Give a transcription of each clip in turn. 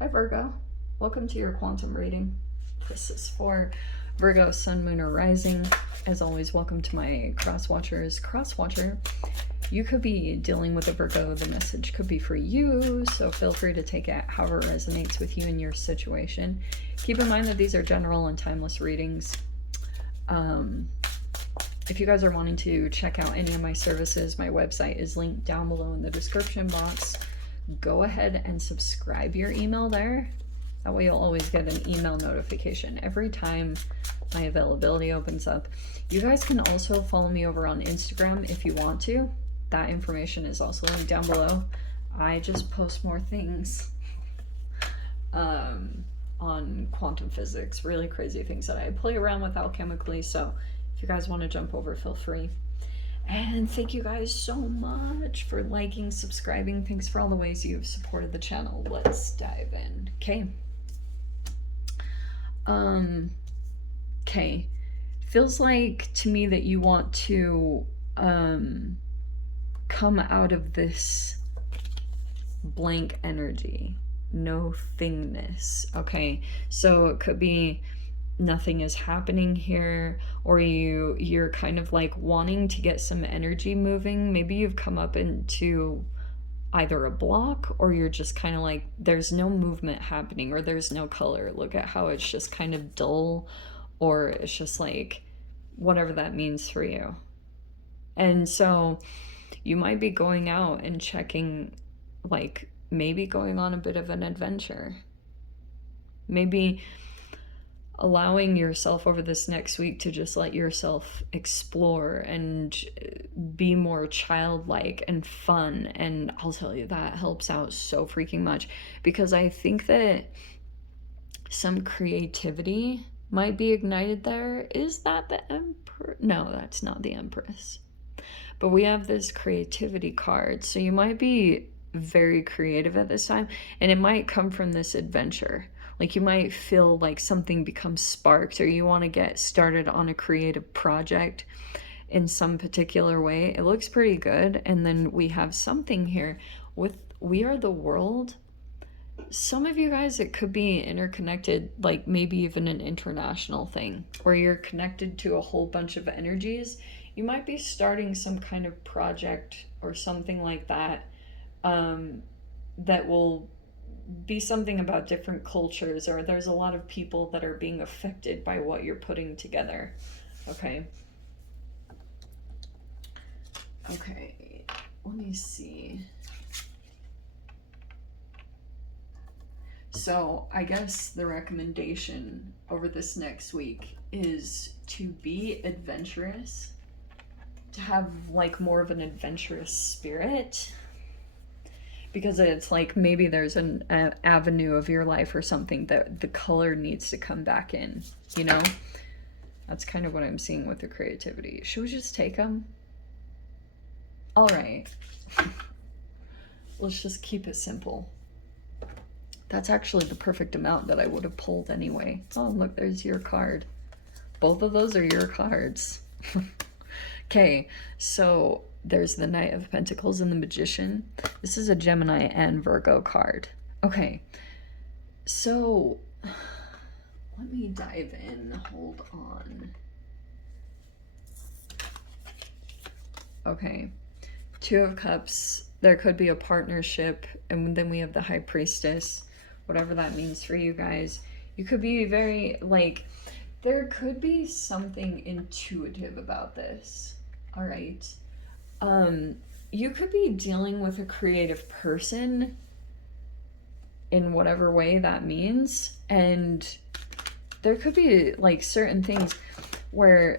Hi Virgo, welcome to your quantum reading. This is for Virgo, Sun, Moon, or Rising. As always, welcome to my cross watchers. Cross watcher, you could be dealing with a Virgo. The message could be for you, so feel free to take it however resonates with you in your situation. Keep in mind that these are general and timeless readings. If you guys are wanting to check out any of my services, my website is linked down below in the description box. Go ahead and subscribe your email there. That way you'll always get an email notification every time my availability opens up. You guys can also follow me over on Instagram if you want to. That information is also linked down below. I just post more things on quantum physics, really crazy things that I play around with alchemically. So if you guys want to jump over, feel free. And thank you guys so much for liking, subscribing. Thanks for all the ways you've supported the channel. Let's dive in. Okay. Okay. Feels like to me that you want to come out of this blank energy, no thingness. Okay. So it could be nothing is happening here, or you're kind of like wanting to get some energy moving. Maybe you've come up into either a block, or you're just kind of like there's no movement happening, or there's no color. Look at how it's just kind of dull, or it's just like whatever that means for you. And so you might be going out and checking, like maybe going on a bit of an adventure, maybe allowing yourself over this next week to just let yourself explore and be more childlike and fun. And I'll tell you, that helps out so freaking much, because I think that some creativity might be ignited there. Is that the Emperor? No, that's not the Empress. But we have this creativity card, so you might be very creative at this time, and it might come from this adventure. Like you might feel like something becomes sparked, or you want to get started on a creative project in some particular way. It looks pretty good. And then we have something here with we are the world. Some of you guys, it could be interconnected, like maybe even an international thing where you're connected to a whole bunch of energies. You might be starting some kind of project or something like that, that will be something about different cultures, or there's a lot of people that are being affected by what you're putting together. Okay. Okay, let me see. So I guess the recommendation over this next week is to be adventurous, to have like more of an adventurous spirit, because it's like maybe there's an avenue of your life or something that the color needs to come back in, you know? That's kind of what I'm seeing with the creativity. Should we just take them? All right. Let's just keep it simple. That's actually the perfect amount that I would have pulled anyway. Oh, look, there's your card. Both of those are your cards. Okay, so there's the Knight of Pentacles and the Magician. This is a Gemini and Virgo card. Okay, so let me dive in. Hold on. Okay, Two of Cups. There could be a partnership, and then we have the High Priestess, whatever that means for you guys. You could be very, like, there could be something intuitive about this. All right. You could be dealing with a creative person in whatever way that means, and there could be like certain things where,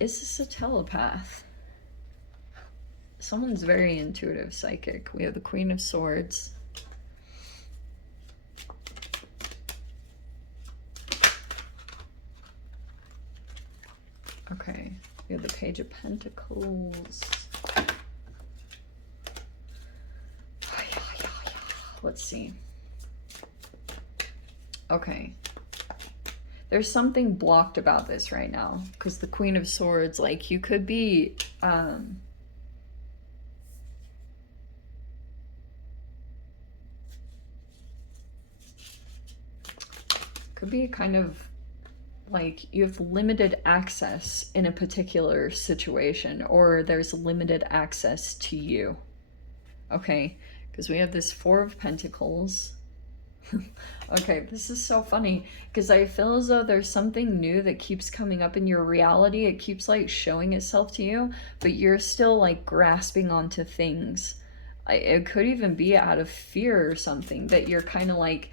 is this a telepath? Someone's very intuitive, psychic. We have the Queen of Swords. Okay, we have the Page of Pentacles. Let's see. Okay. There's something blocked about this right now, because the Queen of Swords, like, you could be, Could be kind of like you have limited access in a particular situation, or there's limited access to you. Okay, because we have this Four of Pentacles. Okay, this is so funny because I feel as though there's something new that keeps coming up in your reality. It keeps like showing itself to you, but you're still like grasping onto things. It could even be out of fear or something that you're kind of like,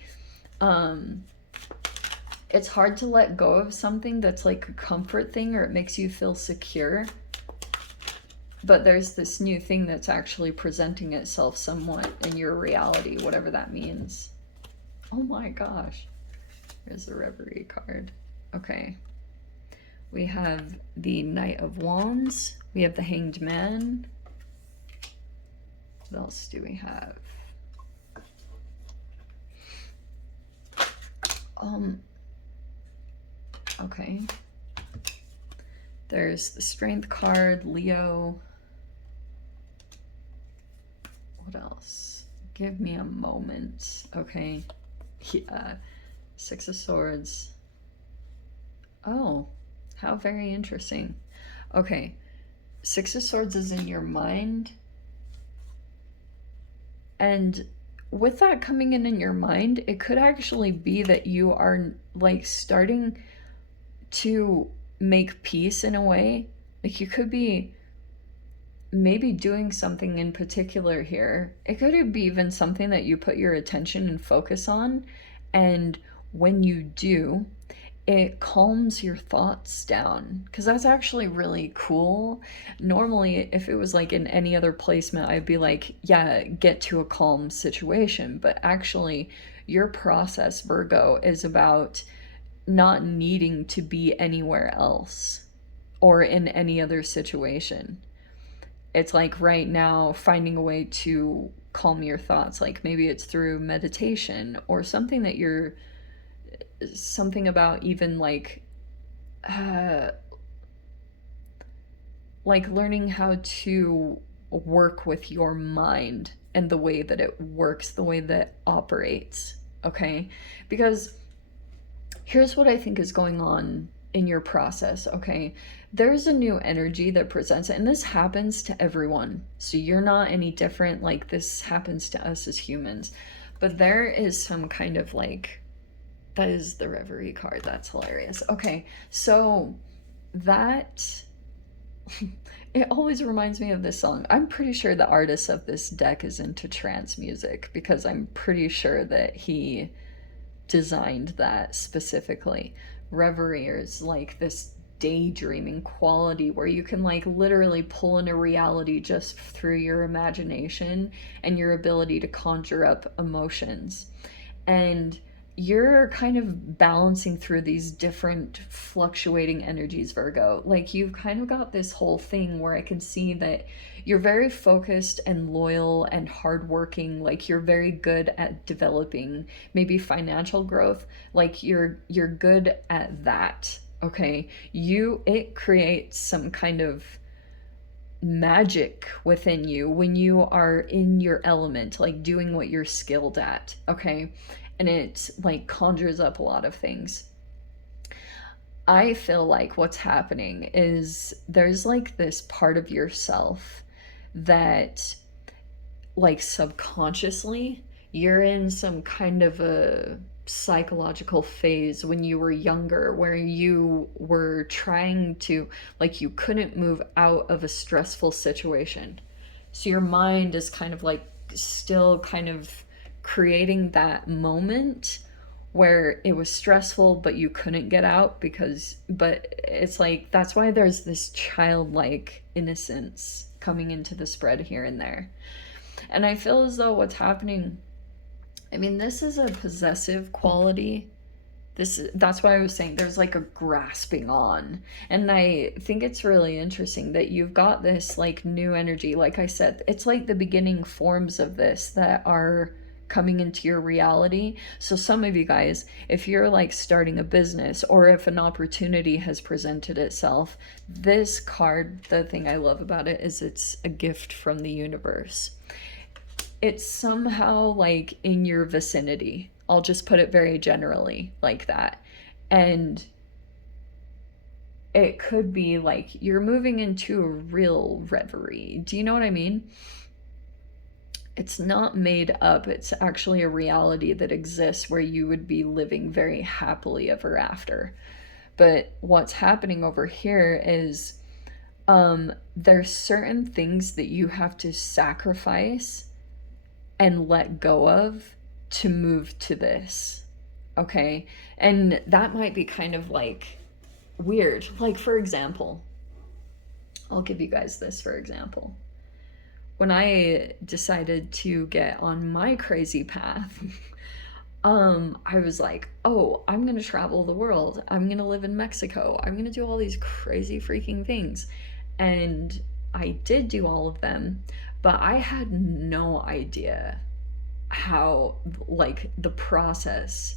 it's hard to let go of something that's like a comfort thing, or it makes you feel secure. But there's this new thing that's actually presenting itself somewhat in your reality, whatever that means. Oh my gosh. Here's the Reverie card. Okay. We have the Knight of Wands. We have the Hanged Man. What else do we have? Okay. There's the Strength card, Leo. What else? Give me a moment. Okay. Yeah. Six of Swords. Oh, how very interesting. Okay. Six of Swords is in your mind. And with that coming in your mind, it could actually be that you are like starting to make peace in a way. Like you could be maybe doing something in particular here. It could be even something that you put your attention and focus on, and when you do, it calms your thoughts down, because that's actually really cool. Normally, if it was like in any other placement, I'd be like, yeah, get to a calm situation. But actually, your process, Virgo, is about not needing to be anywhere else or in any other situation. It's like right now finding a way to calm your thoughts. Like maybe it's through meditation or something that you're, something about even like learning how to work with your mind and the way that it works, the way that it operates. Okay, because here's what I think is going on in your process. Okay, there's a new energy that presents it, and this happens to everyone, so you're not any different. Like this happens to us as humans, but there is some kind of like, that is the Reverie card. That's hilarious. Okay, so that it always reminds me of this song. I'm pretty sure the artist of this deck is into trance music, because I'm pretty sure that he designed that specifically. Reverie is like this daydreaming quality where you can like literally pull in a reality just through your imagination and your ability to conjure up emotions. And you're kind of balancing through these different fluctuating energies, Virgo. Like you've kind of got this whole thing where I can see that you're very focused and loyal and hardworking. Like you're very good at developing maybe financial growth. Like you're good at that. Okay, it creates some kind of magic within you when you are in your element, like doing what you're skilled at. Okay, and it like conjures up a lot of things. I feel like what's happening is there's like this part of yourself that like subconsciously you're in some kind of a psychological phase when you were younger where you were trying to, like, you couldn't move out of a stressful situation. So your mind is kind of like still kind of creating that moment where it was stressful but you couldn't get out, but it's like that's why there's this childlike innocence coming into the spread here and there. And I feel as though what's happening, I mean, this is a possessive quality. That's why I was saying there's like a grasping on. And I think it's really interesting that you've got this like new energy. Like I said, it's like the beginning forms of this that are coming into your reality. So some of you guys, if you're like starting a business or if an opportunity has presented itself, this card, the thing I love about it is it's a gift from the universe. It's somehow like in your vicinity. I'll just put it very generally like that. And it could be like you're moving into a real reverie. Do you know what I mean? It's not made up. It's actually a reality that exists where you would be living very happily ever after. But what's happening over here is there's certain things that you have to sacrifice and let go of to move to this. Okay? And that might be kind of like weird. Like, for example, I'll give you guys this for example. When I decided to get on my crazy path, I was like, oh, I'm gonna travel the world. I'm gonna live in Mexico. I'm gonna do all these crazy freaking things. And I did do all of them, but I had no idea how, like, the process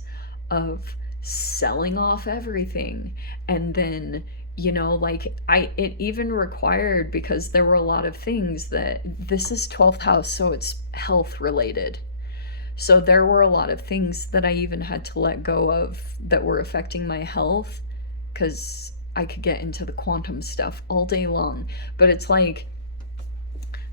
of selling off everything and then like it even required, because there were a lot of things that, this is 12th house, so it's health related. So there were a lot of things that I even had to let go of that were affecting my health, because I could get into the quantum stuff all day long. But it's like,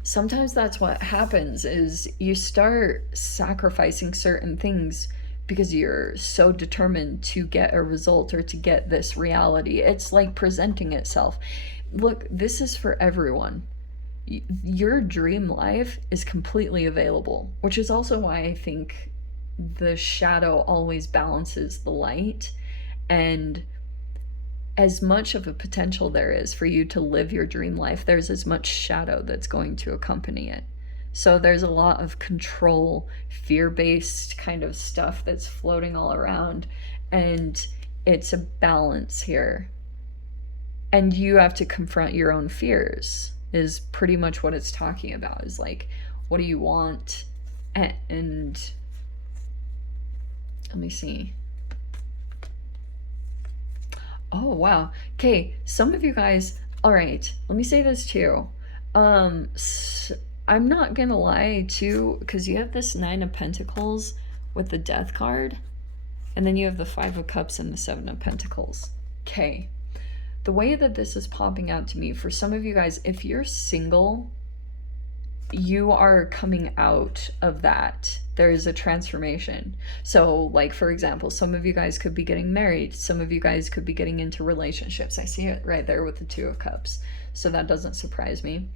sometimes that's what happens, is you start sacrificing certain things because you're so determined to get a result or to get this reality. It's like presenting itself. Look, this is for everyone. Your dream life is completely available, which is also why I think the shadow always balances the light. And as much of a potential there is for you to live your dream life, there's as much shadow that's going to accompany it. So there's a lot of control, fear-based kind of stuff that's floating all around, and it's a balance here. And you have to confront your own fears, is pretty much what it's talking about, is like, what do you want? And let me see. Oh, wow. Okay, some of you guys, all right, let me say this too. I'm not gonna lie too, because you have this 9 of Pentacles with the Death card, and then you have the 5 of Cups and the 7 of Pentacles. Okay, the way that this is popping out to me, for some of you guys, if you're single, you are coming out of that. There is a transformation. So, like, for example, some of you guys could be getting married. Some of you guys could be getting into relationships. I see it right there with the 2 of Cups. So that doesn't surprise me.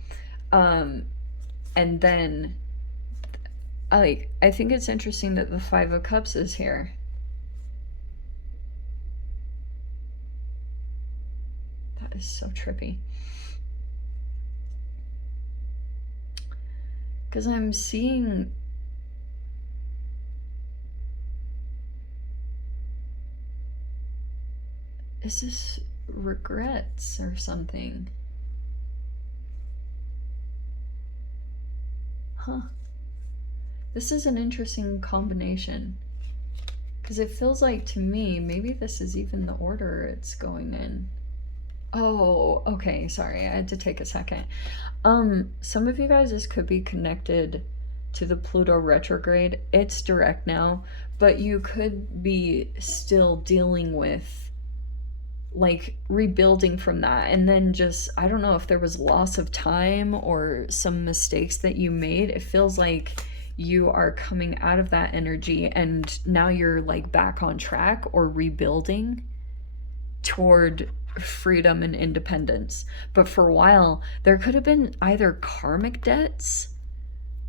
And then, I think it's interesting that the 5 of Cups is here. That is so trippy. Because I'm seeing... Is this regrets or something? Huh. This is an interesting combination. Because it feels like, to me, maybe this is even the order it's going in. Oh, okay, sorry, I had to take a second. Some of you guys, this could be connected to the Pluto retrograde. It's direct now, but you could be still dealing with, like, rebuilding from that. And then just, I don't know if there was loss of time or some mistakes that you made. It feels like you are coming out of that energy and now you're like back on track or rebuilding toward freedom and independence. But for a while, there could have been either karmic debts,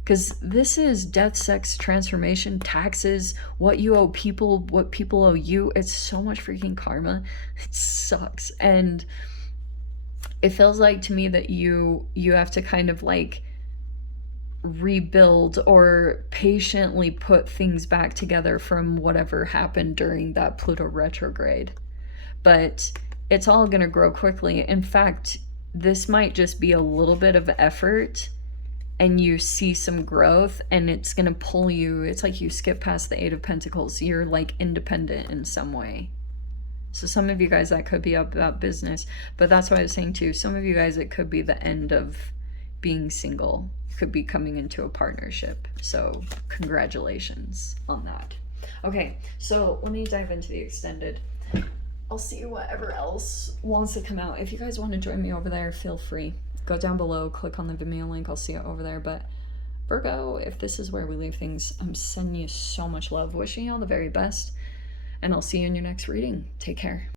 because this is death, sex, transformation, taxes, what you owe people, what people owe you. It's so much freaking karma. It sucks. And it feels like to me that you have to kind of like rebuild or patiently put things back together from whatever happened during that Pluto retrograde. But it's all going to grow quickly. In fact, this might just be a little bit of effort and you see some growth and it's going to pull you. It's like you skip past the 8 of Pentacles. You're like independent in some way. So some of you guys, that could be about business. But that's what I was saying too. Some of you guys, it could be the end of being single. You could be coming into a partnership. So congratulations on that. Okay, so let me dive into the extended. I'll see whatever else wants to come out. If you guys want to join me over there, feel free. Go down below, click on the Vimeo link. I'll see it over there. But Virgo, if this is where we leave things, I'm sending you so much love. Wishing you all the very best. And I'll see you in your next reading. Take care.